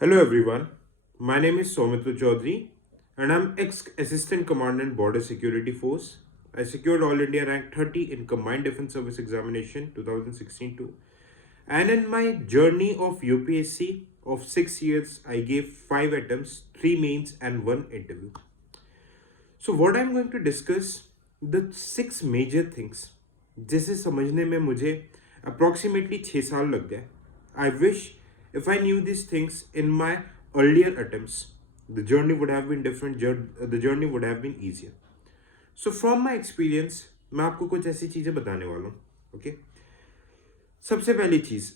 Hello everyone, my name is Soumitra Chaudhary and I'm ex-Assistant Commandant Border Security Force. I secured All India Rank 30 in Combined Defense Service Examination 2016 too. And in my journey of UPSC of 6 years, I gave 5 attempts, 3 mains and 1 interview. So what I'm going to discuss the 6 major things जिसे समझने में मुझे approximately 6 साल लग गए. I wish if I knew these things in my earlier attempts, the journey would have been different, the journey would have been easier. So from my experience, मैं आपको कुछ ऐसी चीज़ें बताने वाला हूँ. ओके, सबसे पहली चीज़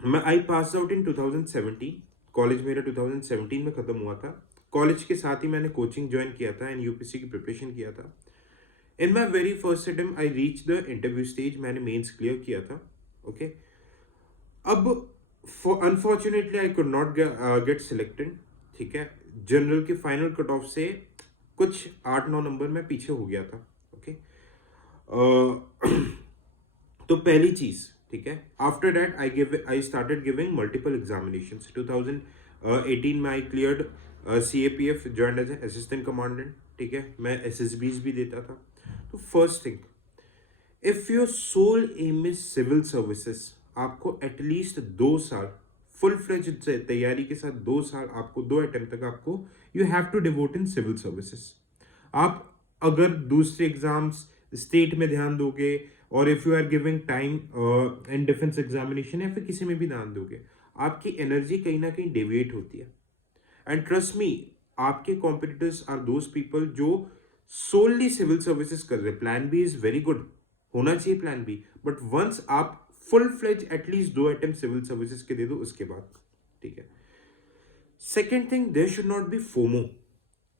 मैं आई पास आउट इन 2017. कॉलेज मेरा 2017 में ख़त्म हुआ था. कॉलेज के साथ ही मैंने कोचिंग ज्वाइन किया था एंड यूपीसी की प्रिपरेशन किया था. In my very first attempt I reach the interview stage. मैंने मेंस क्लियर किया था. ओके, अब unfortunately I could not get selected. ठीक है, जनरल के फाइनल कट ऑफ से कुछ 8-9 नंबर में पीछे हो गया था. ओके, तो पहली चीज, ठीक है, after that I started giving multiple examinations. 2018 में I cleared CAPF, join as assistant commandant. ठीक है, मैं SSBs भी देता था. तो first thing, if your sole aim is civil services, आपको एटलीस्ट 2 साल फुल फ्लेज तैयारी के साथ 2 साल आपको 2 अटेम्प्ट तक आपको you have to devote in civil services. आप अगर दूसरे एग्जाम्स स्टेट में ध्यान दोगे और if you are giving time in defence examination या फिर किसी में भी ध्यान दोगे, आपकी एनर्जी कहीं ना कहीं डेविएट होती है. एंड ट्रस्ट मी, आपके कॉम्पिटिटर्स आर दोज पीपल जो सोलली सिविल सर्विसेज कर रहे. Plan B is very good, होना चाहिए प्लान बी, बट वंस आप full fledge at least 2 attempt civil services के दे दो उसके बाद. ठीक है. Second thing, there should not be FOMO.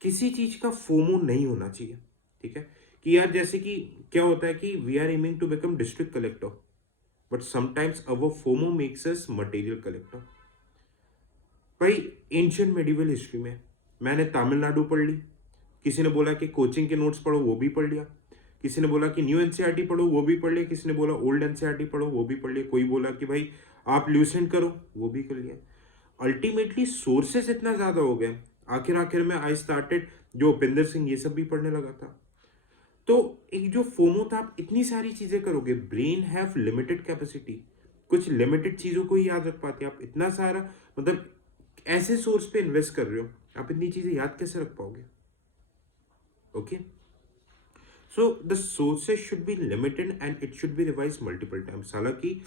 किसी चीज का फोमो नहीं होना चाहिए. ठीक है, कि यार जैसे कि क्या होता है कि we are aiming to become district collector, but sometimes our FOMO makes us material collector. भाई, एंशियंट मेडिवल हिस्ट्री में मैंने तमिलनाडु पढ़ ली. किसी ने बोला कि कोचिंग के नोट्स पढ़ो, वो भी पढ़ लिया. किसी ने बोला कि न्यू एनसीईआरटी पढ़ो, वो भी पढ़ लिया. किसी ने बोला ओल्ड एनसीईआरटी पढ़ो, वो भी पढ़ लिया. कोई बोला कि भाई आप ल्यूसेंट करो, वो भी कर लिया. अल्टीमेटली सोर्सेस इतना ज्यादा हो गए, आखिर में आई स्टार्टेड जो उपिंदर सिंह ये सब भी पढ़ने लगा था. तो एक जो फोमो था, आप इतनी सारी चीजें करोगे, ब्रेन हैव लिमिटेड कैपेसिटी, कुछ लिमिटेड चीजों को ही याद रख पाते हैं. आप इतना सारा, मतलब ऐसे सोर्स पे इन्वेस्ट कर रहे हो, आप इतनी चीजें याद कैसे रख पाओगे? Okay, so the sources should be limited and it should be revise multiple times. हालांकि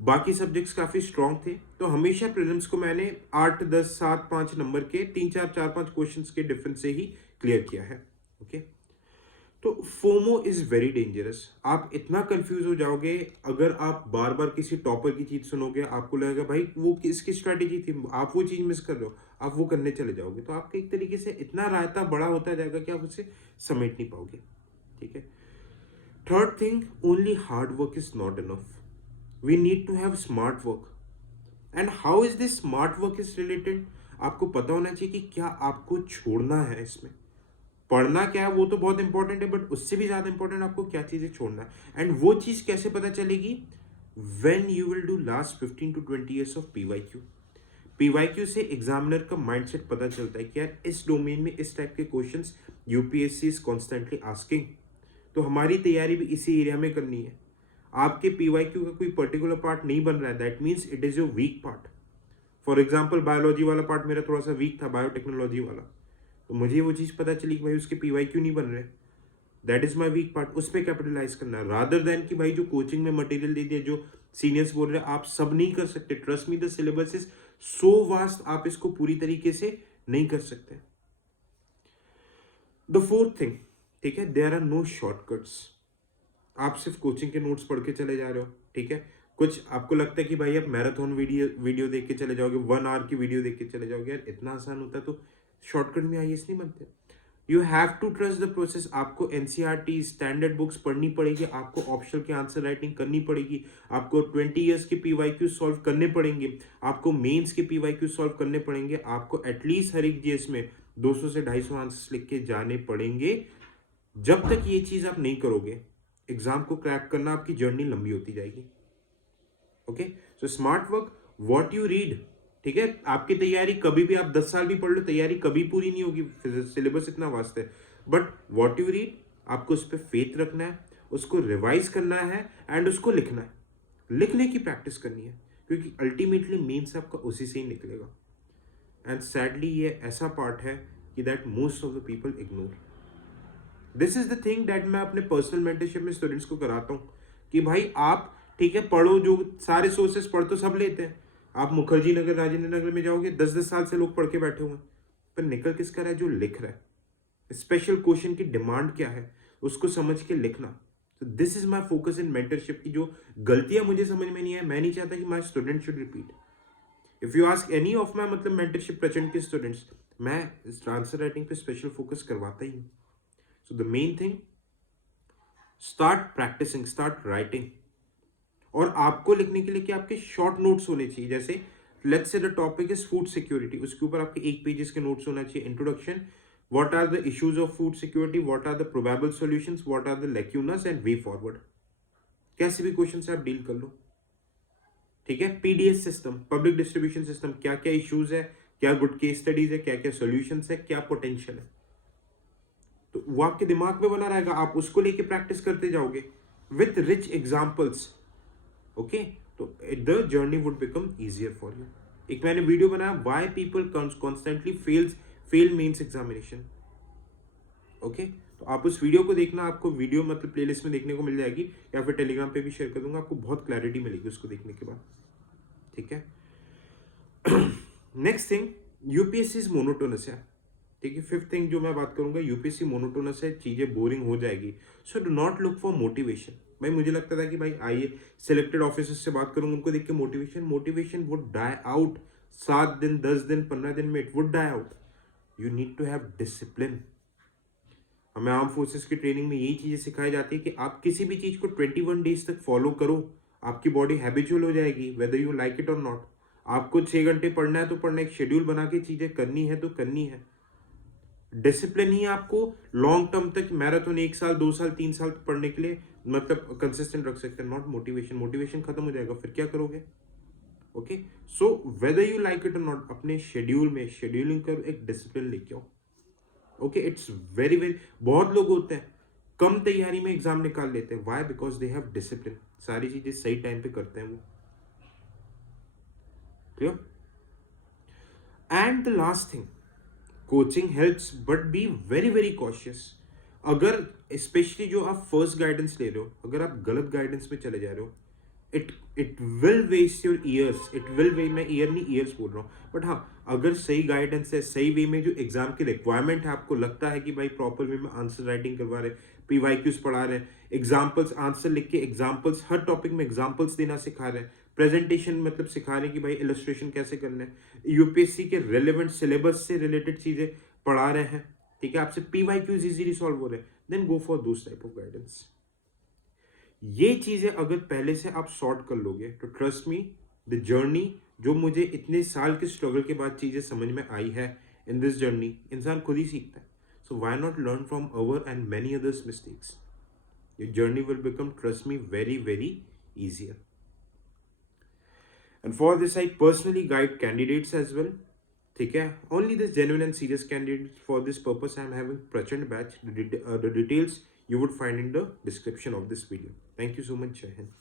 बाकी सब्जेक्ट्स काफी स्ट्रांग थे, तो हमेशा प्रीलिम्स को मैंने 8, 10, 7, 5 नंबर के 3, 4, 4, 5 क्वेश्चंस के डिफरेंस से ही क्लियर किया है. ओके, तो फोमो इज वेरी डेंजरस. आप इतना कंफ्यूज हो जाओगे अगर आप बार बार किसी टॉपर की चीज सुनोगे, आपको लगेगा भाई वो किसकी स्ट्रैटेजी थी, आप वो चीज मिस कर रहे हो, आप वो करने चले जाओगे, तो आपका एक तरीके से इतना रायता बड़ा होता जाएगा कि आप उसे समेट नहीं पाओगे. ठीक है. Third thing, only hard work is not enough. We need to have smart work. And how is this smart work is related? आपको पता होना चाहिए कि क्या आपको छोड़ना है इसमें. पढ़ना क्या है वो तो बहुत इंपॉर्टेंट है, बट उससे भी ज्यादा इंपॉर्टेंट आपको क्या चीजें छोड़ना है. एंड वो चीज कैसे पता चलेगी? When you will do last 15 to 20 years of PYQ. PYQ से एग्जामिनर का माइंडसेट पता चलता है कि यार इस डोमेन में इस टाइप के questions UPSC is constantly asking, तो हमारी तैयारी भी इसी एरिया में करनी है. आपके PYQ का कोई पर्टिकुलर पार्ट नहीं बन रहा है, that means it is your weak part. For example, biology वाला पार्ट मेरा थोड़ा सा वीक था, बायोटेक्नोलॉजी वाला, तो मुझे वो चीज़ पता चली कि भाई उसके PYQ नहीं बन रहे, that is my weak part, उस पर कैपिटलाइज करना है, रादर देन कि भाई जो कोचिंग में मटेरियल दे दिया, जो सीनियर्स बोल रहे हैं आप सब नहीं कर सकते. Trust me, the syllabus is so vast, आप इसको पूरी तरीके से नहीं कर सकते. द फोर्थ थिंग, ठीक है, देयर आर नो शॉर्टकट्स. आप सिर्फ कोचिंग के नोट्स पढ़ के चले जा रहे हो. ठीक है, कुछ आपको लगता है कि भाई आप मैराथन वीडियो देख के चले जाओगे, 1 आवर की वीडियो देख के चले जाओगे, यार इतना आसान होता तो शॉर्टकट में IAS नहीं बनते. You have to trust the process. आपको NCERT स्टैंडर्ड बुक्स पढ़नी पड़ेगी, आपको ऑप्शनल की आंसर राइटिंग करनी पड़ेगी, आपको 20 ईयर्स के PYQ सॉल्व करने पड़ेंगे, आपको मेंस के PYQ सॉल्व करने पड़ेंगे, आपको एटलीस्ट हर एक GS में 200 से 250 आंसर्स लिख के जाने पड़ेंगे. जब तक ये चीज आप नहीं करोगे, एग्जाम को क्रैक करना आपकी जर्नी लंबी होती जाएगी. Okay, so smart work, what you read, ठीक है, आपकी तैयारी कभी भी, आप 10 साल भी पढ़ लो, तैयारी कभी पूरी नहीं होगी, सिलेबस इतना वास्ट है। बट वॉट यू रीड, आपको उस पर फेथ रखना है, उसको रिवाइज करना है एंड उसको लिखना है, लिखने की प्रैक्टिस करनी है, क्योंकि अल्टीमेटली मेंस आपका उसी से ही निकलेगा। एंड सैडली ये ऐसा पार्ट है कि that most of the people ignore. This is the thing that मैं अपने पर्सनल मेंटरशिप में स्टूडेंट्स को कराता हूँ कि भाई आप ठीक है पढ़ो, जो सारे सोर्सेस पढ़ तो सब लेते हैं, आप मुखर्जी नगर, राजेंद्र नगर में जाओगे, 10-10 साल से लोग पढ़ के बैठे हुए हैं, पर निकल किसका रहा है? जो लिख रहा है। स्पेशल क्वेश्चन की डिमांड क्या है उसको समझ के लिखना। तो this is my focus in mentorship की जो गलतियां मुझे समझ में नहीं है, मैं नहीं चाहता कि my student should repeat. If you ask any of my मतलब मेंटरशिप प्रचंड के स्टूडेंट्स, मैं इस आंसर राइटिंग पे स्पेशल फोकस करवाता ही हूँ। So the main thing, start practising, start writing. और आपको लिखने के लिए क्या, आपके शॉर्ट नोट्स होने चाहिए। जैसे let's say the topic is food security, उसके ऊपर आपके 1 पेजेस के नोट्स होना चाहिए। Introduction, what are the issues of food security, what are the probable solutions, what are the lacunas and way forward. कैसे भी क्वेश्चन से आप डील कर लो, ठीक है। PDS system, public distribution system, क्या क्या इश्यूज है, क्या गुड केस स्टडीज है, क्या क्या सॉल्यूशंस है, क्या पोटेंशियल है, तो वो आपके दिमाग में बना रहेगा, आप उसको लेके प्रैक्टिस करते जाओगे विथ रिच एग्जाम्पल्स। ओके, तो the journey would become easier for you. एक मैंने वीडियो बनाया, why people constantly fail mains examination. Okay, तो आप उस वीडियो को देखना, आपको वीडियो मतलब प्लेलिस्ट में देखने को मिल जाएगी, या फिर टेलीग्राम पे भी शेयर कर दूंगा, आपको बहुत क्लैरिटी मिलेगी उसको देखने के बाद, ठीक है। Next thing, UPSC is monotonous है, ठीक है। फिफ्थ थिंग जो मैं बात करूंगा, यूपीएससी मोनोटोनस है, चीजें बोरिंग हो जाएगी। So do not look for motivation. भाई मुझे लगता था कि भाई आइए सिलेक्टेड ऑफिसर्स से बात करूंगा, उनको देख के मोटिवेशन वुड डाई आउट। 7 दिन, 10 दिन, 15 दिन में it would die out. You need to have discipline. हमें आर्म फोर्सेस की ट्रेनिंग में यही चीजें सिखाई जाती है कि आप किसी भी चीज को 21 डेज तक फॉलो करो, आपकी बॉडी हैबिचुअल हो जाएगी, वेदर यू लाइक इट और नॉट। आपको 6 घंटे पढ़ना है तो पढ़ना, एक शेड्यूल बना के चीजें करनी है तो करनी है। डिसिप्लिन ही आपको लॉन्ग टर्म तक, मैराथन 1 साल, 2 साल, 3 साल पढ़ने के लिए मतलब कंसिस्टेंट रख सकते हैं, नॉट मोटिवेशन। मोटिवेशन खत्म हो जाएगा फिर क्या करोगे? Okay, so whether you like it और नॉट, अपने शेड्यूल में शेड्यूलिंग करो, एक डिसिप्लिन लेके आओ। ओके, इट्स वेरी वेरी, बहुत लोग होते हैं कम तैयारी में एग्जाम निकाल लेते हैं, why? Because they have discipline, सारी चीजें सही टाइम पे करते हैं वो। Clear? And the last thing, coaching helps but be very very cautious. अगर स्पेशली जो आप फर्स्ट गाइडेंस ले रहे हो, अगर आप गलत गाइडेंस में चले जा रहे हो, it will waste your years, it will way, मैं ईयर नहीं ईयर्स बोल रहा हूँ, बट हाँ अगर सही गाइडेंस है, सही वे में जो एग्जाम की रिक्वायरमेंट है, आपको लगता है कि भाई प्रॉपर वे में आंसर राइटिंग करवा रहे, पीवाईक्यूज पढ़ा रहे हैं, एग्जाम्पल्स आंसर लिख के एग्जाम्पल्स, हर टॉपिक में एग्जाम्पल्स देना सिखा रहे हैं, प्रेजेंटेशन मतलब सिखा रहे हैं कि भाई इलस्ट्रेशन कैसे करना है, यूपीएससी के रिलेवेंट सिलेबस से रिलेटेड चीजें पढ़ा रहे हैं, ठीक है, आपसे पीवाईक्यूज इजीली सॉल्व हो रहे हैं, then go for those type of guidance. ये चीजें अगर पहले से आप सॉर्ट कर लोगे तो ट्रस्ट मी, द जर्नी जो मुझे इतने साल के स्ट्रगल के बाद चीजें समझ में आई है, इन दिस जर्नी इंसान खुद ही सीखता है। So why not learn from our and many others mistakes? Your journey will become, trust me, very very easier. And for this I personally guide candidates as well, ठीक है, only this genuine and serious candidates. For this purpose I am having Prachand batch. The details you would find in the description of this video. Thank you so much. Jai Hind.